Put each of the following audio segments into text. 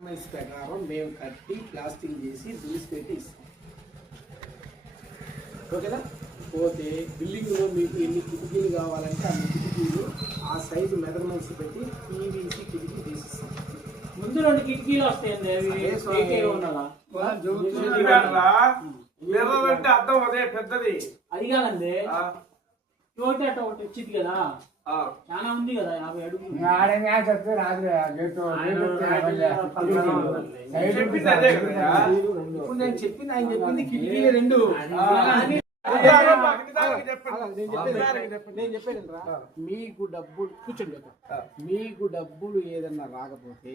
ప్రకారం మేము కట్టి ప్లాస్టింగ్ చేసి దులిసి పెట్టి ఇస్తాం. ఓకేనా? పోతే బిల్డింగ్లో మీకు ఎన్ని కిటికీలు కావాలంటే అన్ని కిటికీలు ఆ సైజు మెజర్మెంట్స్ పెట్టి పీవీసీ కిటికీ తీసిస్తాం. ముందు 2 కిటికీలు వస్తాయండి. అర్థం అదే పెద్దది అది కాదండి, ఒకటి అట్ట ఒకటి వచ్చింది కదా, చాలా ఉంది కదా 50 అడుగులు. ఇప్పుడు నేను చెప్పింది ఆయన చెప్పింది కిటికీలు 2. నేను చెప్పాను మీకు డబ్బులు కూర్చోండి, మీకు డబ్బులు ఏదన్నా రాకపోతే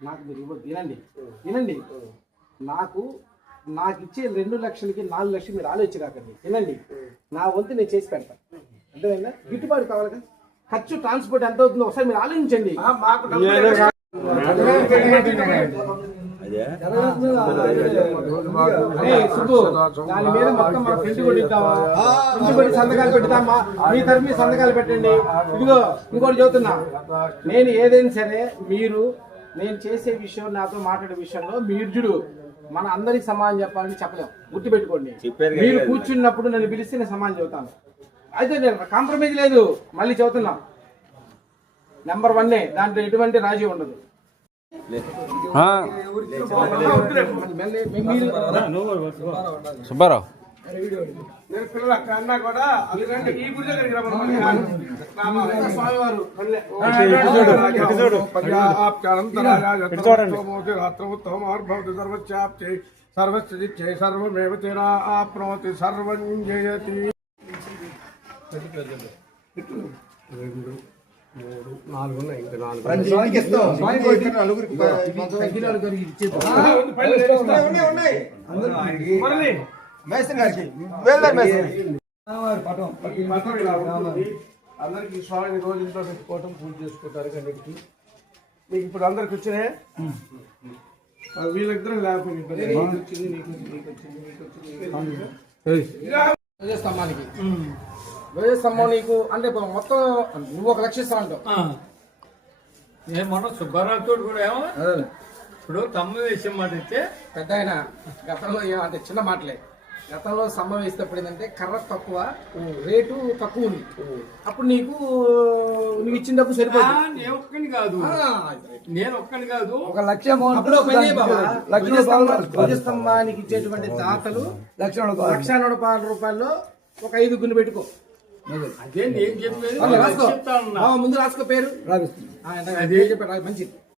నాకు మీరు ఇవ్వద్దు. వినండి నాకు ఇచ్చే 2 లక్షలకి 4 లక్షలు మీరు ఆలోచించకండి. వినండి, నా వంతు నేను చేసి పెడతాను. అర్థమైందా? గిట్టుబాటు కావాలి కదా, ఖర్చు ట్రాన్స్పోర్ట్ ఎంత అవుతుందో ఒకసారి మీరు ఆలోచించండి. సుబ్బు, దాని మీద మొత్తం మన ఫ్రెండ్ కొట్టిద్దామా, ఫ్రెండ్ కొట్టి సంతకాలు పెడతామా, మీ తరఫు మీద సంతకాలు పెట్టండి. ఇదిగో ఇంకోటి చెబుతున్నా, నేను ఏదైనా సరే నేను చేసే విషయం, నాతో మాట్లాడే విషయంలో మీర్జుడు మన అందరికి సమానం చెప్పాలని చెప్పలేం. గుర్తుపెట్టుకోండి, మీరు కూర్చున్నప్పుడు నన్ను పిలిస్తే నేను సమానం చెబుతాను. అయితే నేను కాంప్రమైజ్ లేదు, మళ్ళీ చెబుతున్నా, నెంబర్ 1, దాంట్లో ఎటువంటి రాజీ ఉండదు. సుబ్బారావు సర్వమేవ తేరా ఆప్నోతి సర్వం జయతి. 2, 3, 4 ఉన్నాయి, ఇంకా 4. అందరికి స్వామిని రోజు ఇంట్లో పెట్టుకోవటం, పూజ చేసుకుంటారు. అన్నిటికీ మీకు ఇప్పుడు అందరికి వచ్చినాయి, వీళ్ళిద్దరం లేకపోయింది. స్తంభం నీకు అంటే మొత్తం నువ్వు 1 లక్ష ఇస్తా అంటావు. నేను మొన్న సుబ్బారావు తోటి కూడా ఏమో ఇప్పుడు తమ్మ వేసే మాట అయితే పెద్ద ఆయన గతంలో అంటే చిన్న మాటలే, గతంలో స్తంభం వేసేటప్పుడు ఏంటంటే కర్ర తక్కువ, రేటు తక్కువ ఉంది. అప్పుడు నువ్వు ఇచ్చిన డబ్బు సరిపోతుంది. నేను ఒక్కని కాదు 1 లక్ష ధ్వజస్తంభానికి ఇచ్చేటువంటి దాతలు 1,40,000 రూపాయల్లో ఒక 5 గుళ్ళు పెట్టుకో. అదే నేను చెప్పేది. ముందు రాసుకో పేరు, మంచిది.